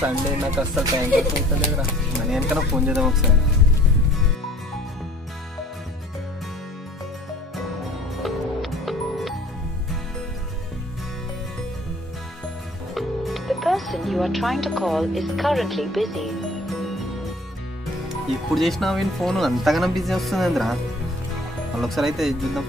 Sunday నాకు అస్సలు time అవుతలేదురా. నేను వెనకన్నా ఫోన్ చేద్దాం ఒకసారి. The person you are trying to call is currently busy. ఇప్పుడు చేసినా ఫోన్ అంతగానో బిజీ వస్తుందిరా. వాళ్ళు ఒకసారి అయితే చూద్దాం.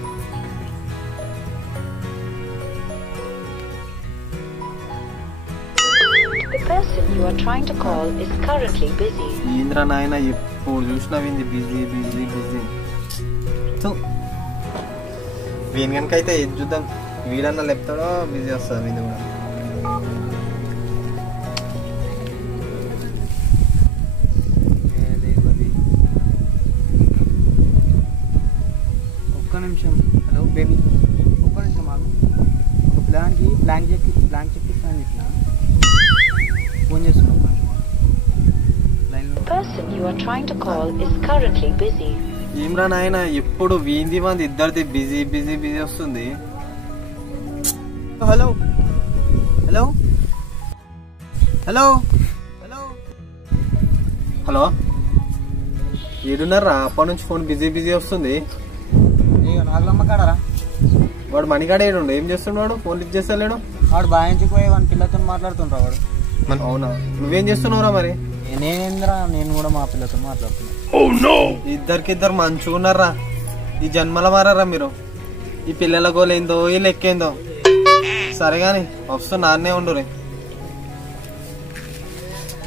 The person you are trying to call is currently busy. ఏంద్రా నాయన ఎప్పుడు చూసినా వింది బిజీ బిజీ బిజీ. సో వీని కనుక అయితే చూద్దాం, వీడన్నా లేపుతాడో బిజీ వస్తుంది వీడి కూడా. ఒక్క నిమిషం. హలో బేబీ, ఒక్క నిమిషం ఆగు. ఒక బ్లాంక్ చెప్పిస్తాను ఇట్లా ఫోన్ చేస్తున్నా. ఒక్క నిమిషం లైన్లో. Person you are trying to call is currently busy. ఏమ్రా నాయన ఎప్పుడు వీంది మంది ఇద్దరిది బిజీ బిజీ బిజీ వస్తుంది. Hello hello hello hello hello ఏడున్నారా? అప్పటి నుంచి ఫోన్ బిజీ బిజీ వస్తుంది. నాగలమ్మ కాడరా? వాడు మణిగాడు ఏడుండు, ఏం చేస్తున్నాడు? ఫోన్ లిఫ్ట్ చేస్తలేడు. వాడు బాయించిపోయి వాడి పిల్లతో మాట్లాడుతుండ్రా వాడు. అవునా? నువ్వేం చేస్తున్నావురా మరి? నేనేంద్రా, నేను కూడా మా పిల్లతో మాట్లాడుతున్నా. ఇద్దరికిద్దరు మంచిగా ఉన్నారా? ఈ జన్మల మారారా మీరు? ఈ పిల్లల గోలేందో ఈ లెక్కేందో. సరే గాని వస్తు నాన్నే ఉండు రే.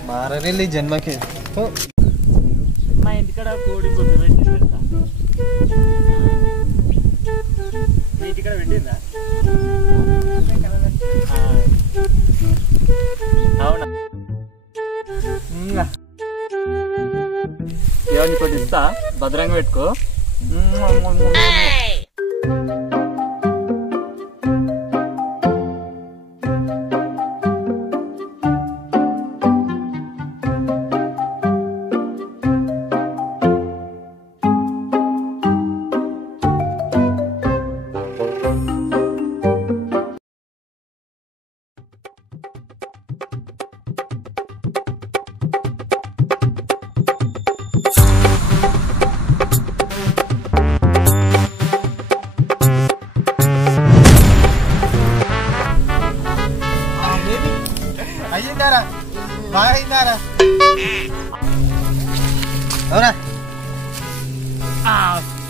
మారరే ఈ జన్మకి. మా ఇంటికాడ కోడి పొద్దు పెట్టింది. మీ ఇంటికాడ పెట్టిందా? అవునా? ఏమని కొద్ది ఇస్తా, భద్రంగా పెట్టుకో.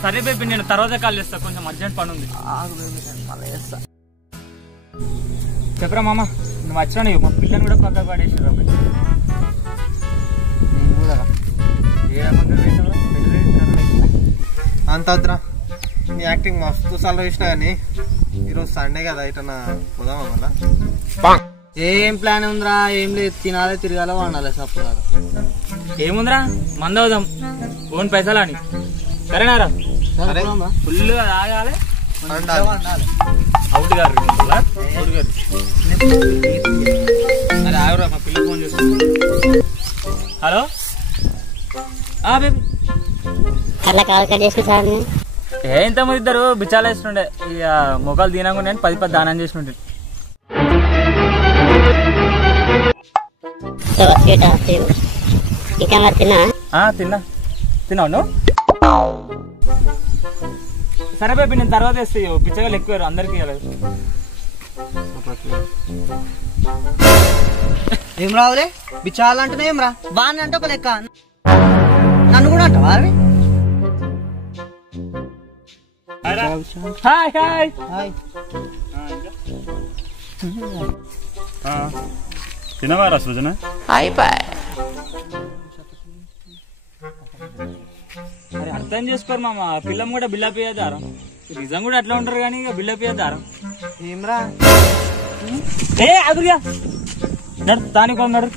సరే బేబీ, నేను తర్వాత కాల్ చేస్తా, కొంచెం అర్జెంట్ పని ఉంది. చెప్పరా మామ, నువ్వు వచ్చినా నీవు మా పిల్లని కూడా పక్కకు పడేసారు. నేను కూడా అంత వద్దురా, నీ యాక్టింగ్ మస్తు సార్లు చూసినా కానీ ఈరోజు సండే కదా, ఇటన్నా పోదామా మళ్ళా? ఏం ప్లాన్ ఉందిరా? ఏం లేదు, తినాలి తిరగాలి వండాలి సప్పుడు. ఏముందిరా, మందవుదాం ఓన్ పైసలు అని. సరేనారా? ఫుల్గా తాగాలి, అవుట్ గారు. అరే ఆగురా, మా పిల్లలు ఫోన్ చేస్తుంది. హలో బేబీ, అట్లా కాల్ కట్ చేసి సార్ ఇంతమంది ఇద్దరు బిచ్చాలు వేస్తుండే. ఇక మొక్కలు తినకుండా నేను 10 దానం చేసినట్టు. తిన్నా తిన్నావు నువ్వు? సరే బేబీ, నేను తర్వాత వేస్తాయి. బిచ్చగాలు ఎక్కువ అందరికి. ఏం రావులే బిచ్చాలంటున్నా? ఏం రా బాగా అంటే ఒక లెక్క, నన్ను కూడా అంటావా? Hi hi hi. తినవారా సృజన? అరే అర్థం చేసుకోరు మామ, పిల్లం కూడా బిల్డప్ అయ్యేదారా. నిజం కూడా అట్లా ఉంటారు కానీ ఇక బిల్డప్ అయ్యేదారా. ఏమ్రా ఏ అగురియా నడు, తాని కూడా నడు.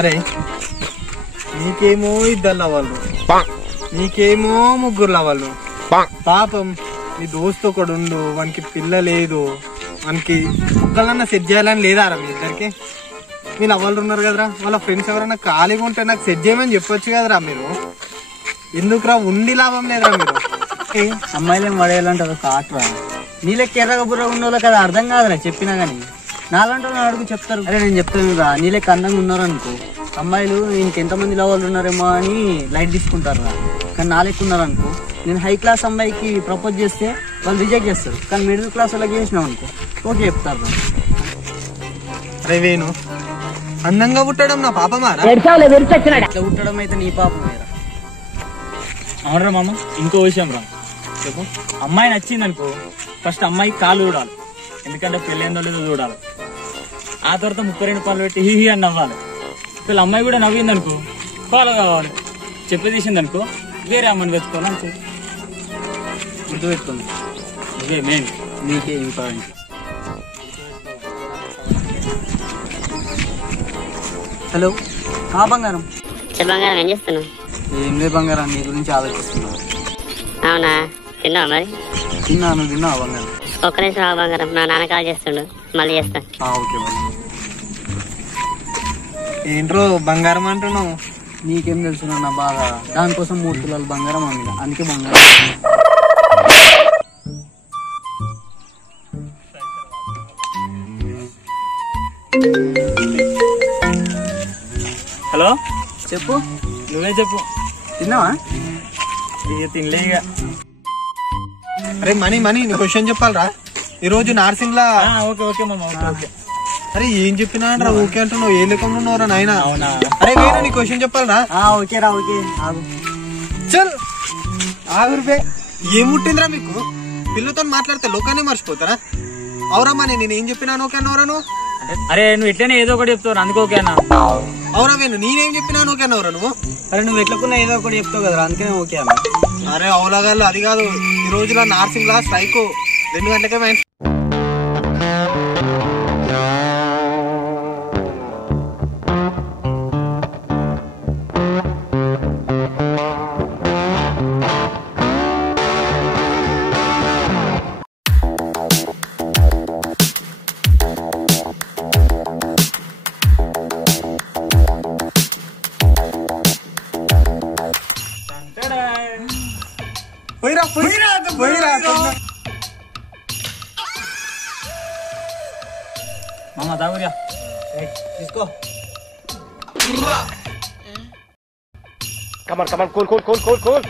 అరే నీకేమో ఇద్దరు లవ్వాళ్ళు, నీకేమో ముగ్గురు లవ్వాళ్ళు. పాపం నీ దోస్తు ఒకడు ఉండు, వానికి పిల్ల లేదు, వానికి ఒక్కళ్ళన్నా సెట్ చేయాలని లేదారా మీ ఇద్దరికి? మీ లవ్వాళ్ళు ఉన్నారు కదరా, వాళ్ళ ఫ్రెండ్స్ ఎవరైనా ఖాళీగా ఉంటే నాకు సెట్ చేయమని చెప్పొచ్చు కదరా. మీరు ఎందుకురా ఉండి లాభం లేదురా మీరు? అమ్మాయిలేం పడేయాలంటే ఒక ఆటరా. నీళ్ళకి ఎర్రగా బుర్రగా ఉన్నోళ్ళ కదా అర్థం కాదురా చెప్పినా కానీ. నాలంటే అడుగు చెప్తారు. అరే నేను చెప్తాను రా, నీళ్ళకి అందంగా ఉన్నారనుకో అమ్మాయిలు ఇంకెంతమంది లవర్లు ఉన్నారేమో అని లైట్ తీసుకుంటారు రా. కానీ నాలెక్కు ఉన్నారనుకో, నేను హై క్లాస్ అమ్మాయికి ప్రపోజ్ చేస్తే వాళ్ళు రిజెక్ట్ చేస్తారు. కానీ మిడిల్ క్లాస్ వాళ్ళకి చేసినాం అనుకో ఓకే చెప్తారు రా. అరే వేణు, అందంగా పుట్టడం నా పాపమారా? ఇట్లా పుట్టడం అయితే నీ పాపమేరా. అవునరా మామ, ఇంకో విషయం రా చెప్పు. అమ్మాయి నచ్చింది అనుకో, ఫస్ట్ అమ్మాయి కాలు చూడాలి, ఎందుకంటే పెళ్ళైందో లేదో చూడాలి. ఆ తర్వాత 32 పాలు పెట్టి హీ అని నవ్వాలి. వీళ్ళ అమ్మాయి కూడా నవ్వింది అనుకో ఫాలో కావాలి. చెప్పి తీసింది అనుకో వేరే అమ్మాయిని వెతుకోవాలి అంతే. గుర్తు పెట్టుకుంది ఇదే మెయిన్. నీకే ఇంపార్టెంట్. హలో బంగారం. బంగారం ఏం చేస్తున్నావు? ఏం లేదు బంగారం, నీ గురించి ఆలోచిస్తున్నా. అవునా, తిన్నావా మరి? తిన్నాను. తిన్నావా బంగారం? ఒక్క నిమిషం ఆగు బంగారం, నా నాన్న కాల్ చేస్తుండు, మళ్ళీ చేస్తా. ఓకే ఏంట్రో బంగారం అంటున్నావు? నీకేం తెలుసు నా బాధ. దానికోసం 3 తులాలు బంగారం అమ్మిన, అందుకే బంగారం. హలో చెప్పు. నువ్వే చెప్పు. తిన్నావా? ఇక తినలే ఇక. అరే మనీ నీ క్వశ్చన్ చెప్పాలరా. ఈ రోజు నార్సింగ్ లా. ఓకే ఓకే మామ, ఓకే ఓకే. అరే ఏం చెప్పినా రా ఓకే అంటున్నావు, ఏ లెక్క ఉన్నావురా నాయన? అవునా? అరే వేణు, నీ క్వశ్చన్ చెప్పాలరా. ఓకే రా, ఓకే ఆగు. చల్ ఆగురు. ఏం ముట్టిందిరా మీకు? పిల్లతో మాట్లాడితే లోకాన్ని మర్చిపోతారా? అవురా మనీ, నేనేం చెప్పినాను ఓకే అన్నవరా నువ్వు? అరే నువ్వు ఇట్లనే ఏదో ఒకటి చెప్తావు, అందుకు ఓకేనా? అవురా వేణు, నేనేం చెప్పినాను ఓకే అన్నవరా నువ్వు? అరే నువ్వు ఎట్లకున్నా ఏదో ఒకటి చెప్తావు కదరా, అందుకనే ఓకే అన్న. అరే అవులాగాళ్ళు అది కాదు, ఈ రోజులో నార్సింగ్ లా స్ట్రైక్ 2 గంటలకే మైండ్. పోయిరా మామ తాగురియా. తీసుకో. Come on cool.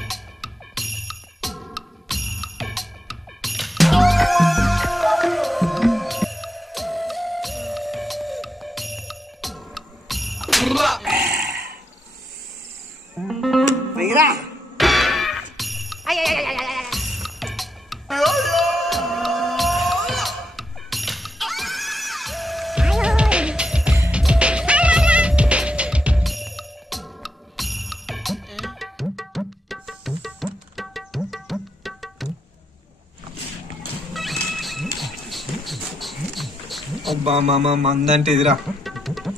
అబ్బా మామ, మందంటే ఇదిరా.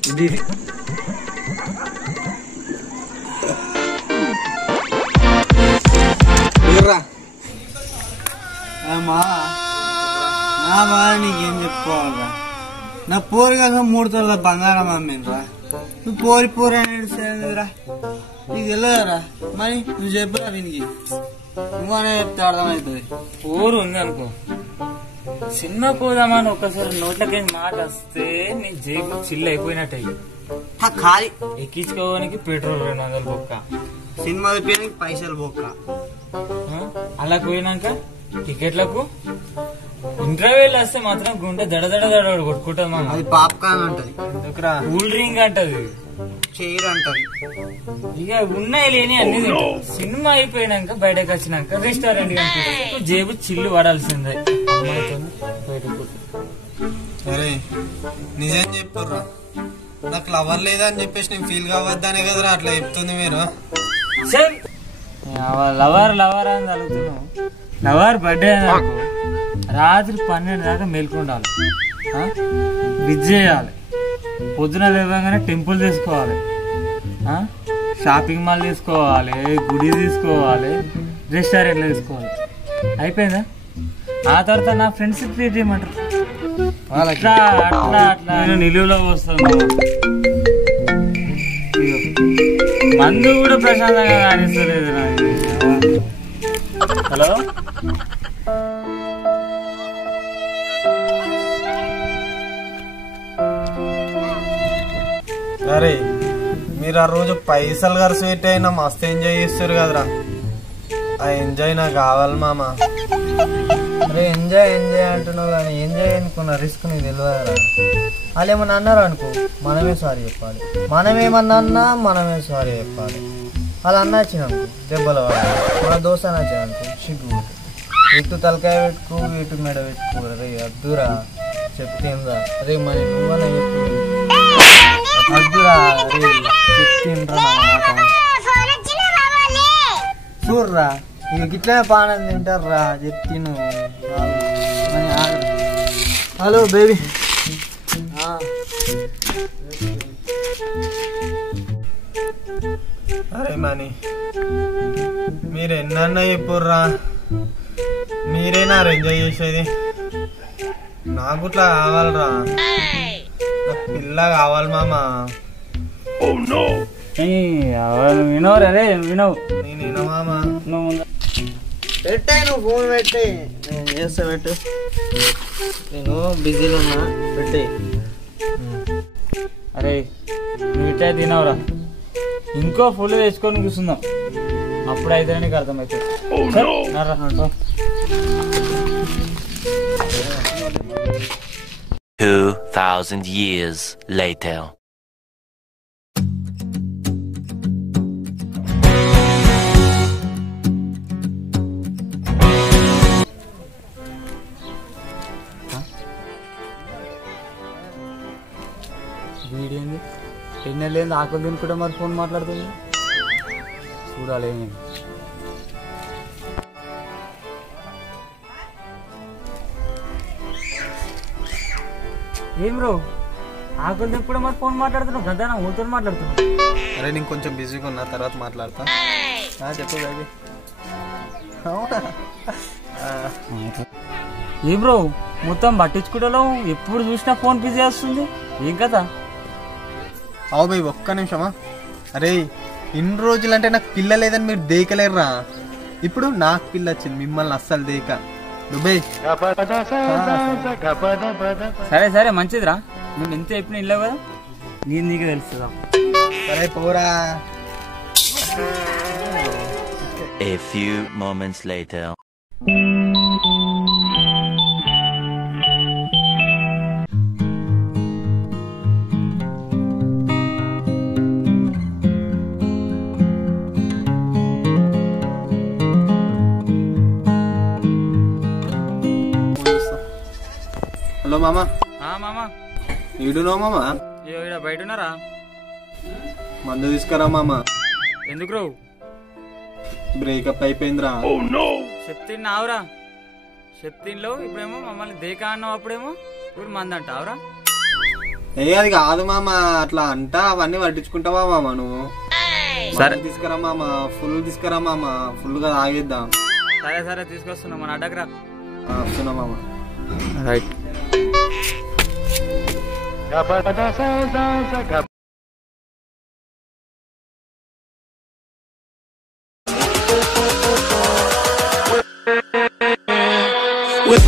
ఇది నా బాధ నీకేం చెప్పుకోవాలరా. నా పోరు కదా 3 తులాల బంగారం అమ్మినరా. నువ్వు పోరి అనేదిరా, నీకు తెలియదురా. మరి నువ్వు చెప్పురా దీనికి, నువ్వనే చెప్తే అర్థమవుతుంది. ఊరు ఉంది అనుకో, సినిమా పోదామని ఒక్కసారి నోట్లకి మాట వస్తే నీ జేబు చిల్లు అయిపోయినట్టు ఖాళీ. ఎక్కించుకోవడానికి పెట్రోల్ 200 బొక్క, సినిమా చూపించడానికి పైసలు బొక్క. అలా పోయినాక టికెట్లకు ఇంటర్వ్యూలు వస్తే మాత్రం గుండె దడ కొట్టుకుంటది మనం. అది పాప్కార్న్ అంటది, కూల్ డ్రింక్ అంటది, చైర్ అంటది. ఇక ఉన్నాయి లేని అన్ని తింటాం. సినిమా అయిపోయినాక బయటకు వచ్చినాక రెస్టారెంట్ జేబు చిల్లు పడాల్సిందే. అరే నిజం చెప్పుర్రా, నాకు లవర్ లేదా అని చెప్పేసి నేను ఫీల్ కావద్దానే కదరా అట్లా చెప్తుంది మీరు. లవర్ అని అడుగుతున్నావు. లవర్ బర్త్డే అనుకో, రాత్రి 12 దాకా మేల్కొండాలి, విజ్ చేయాలి, పొద్దున లేవగానే టెంపుల్ తీసుకోవాలి, షాపింగ్ మాల్ తీసుకోవాలి, గుడి తీసుకోవాలి, రెస్టారెంట్లో తీసుకోవాలి. అయిపోయిందా? ఆ తర్వాత నా ఫ్రెండ్స్ ట్రీట్ చేయమంటారు. అట్లా నేను నిలువులో వస్తాను. మందు కూడా ప్రశాంతంగా కానిస్తలేదు. హలో అరే మీరు ఆ రోజు పైసలు ఖర్చు పెట్టైనా మస్తు ఎంజాయ్ చేస్తారు కదరా. ఆ ఎంజాయ్ నాకు కావాలి మామ. అరే ఎంజాయ్ ఎంజాయ్ అంటున్నావు కానీ ఎంజాయ్ అనుకున్న రిస్క్ నీకు తెలియదురా. వాళ్ళు ఏమన్నా అన్నారు అనుకో మనమే సారీ చెప్పాలి, మనమేమన్నా అన్నా మనమే సారీ చెప్పాలి. వాళ్ళు అన్న వచ్చినాను దెబ్బలు వాడు, మన దోశ నచ్చానుకో సిగ్గు ఇటు తలకాయ పెట్టుకో ఇటు మెడ పెట్టుకో. అరే అద్దురా చెప్తేందా. అరే మరి నువ్వన్నా చెప్పు అద్దురా. అరే చెప్తేంద్రా చూర్రా ఇక గిట్లనే పానం తింటారా చెప్తిను. Hello baby. అరే మనీ మీరు ఎన్నన్నా చెప్పుర్రా, మీరేనా ఎంజాయ్ చేసేది. నాకు ఇట్లా కావాలరా, నాకు పిల్ల కావాలి మామ. వినవురా రే వినవు. నేను విన మామ. నువ్వు పెట్టే నువ్వు ఫోన్ పెట్టే నేను చేస్తా. పెట్టు నేను బిజీలో ఉన్నా పెట్టే. అరే నువ్వు ఇట్లా తినవురా, ఇంకో ఫుల్ తెచ్చుకొని కూర్చుందాం, అప్పుడు అయితే నీకు అర్థమవుతుంది. 2000 years later. వీడేంది ఎన్నెళ్ళేంది ఆకులు తినుకుంటే మరి ఫోన్ మాట్లాడుతుంది. చూడాలి ఏం బ్రో ఆకులు తినుకుంటే మరి ఫోన్ మాట్లాడుతున్నావు గదా, ఊరితో మాట్లాడుతున్నావు. అరే నేను కొంచెం బిజీగా ఉన్నా, తర్వాత మాట్లాడతా. చెప్పు బేబీ. ఏ బ్రో మొత్తం పట్టించుకుంటాలో, ఎప్పుడు చూసినా ఫోన్ బిజీ వస్తుంది, ఏం కదా? అవు బేబీ ఒక్క నిమిషమా. అరే ఇన్ని రోజులు అంటే నాకు పిల్ల లేదని మీరు దేకలేరురా, ఇప్పుడు నాకు పిల్ల వచ్చింది, మిమ్మల్ని అస్సలు దేక. దుబే సరే సరే మంచిదిరా, నువ్వు ఎంత చెప్పిన ఇల్లేవు కదా, నీకు తెలుస్తుందా. సరే పోరా. A few moments later. Hello మామా. మామా ఈడునో మామా. ఇక్కడ బయట ఉన్నారా? మందు తీసుకురా మామా. ఎందుకు రావు? బ్రేకప్ అయిపోయిందిరా. చెప్తున్నావురా, చెప్తిన్లో ఇప్పుడేమో మమ్మల్ని దేకా అన్నావు, అప్పుడేమో ఇప్పుడు మంది అంటావురా. అది కాదు మామ, అట్లా అంటా అవన్నీ పట్టించుకుంటావా మామ నువ్వు? సరే తీసుకురా మామ, ఫుల్ తీసుకురా మామ, ఫుల్ గా తాగేద్దాం. సరే సరే తీసుకొస్తున్నా, మన అడ్డకురా. వస్తున్నా మామ. రైట్. with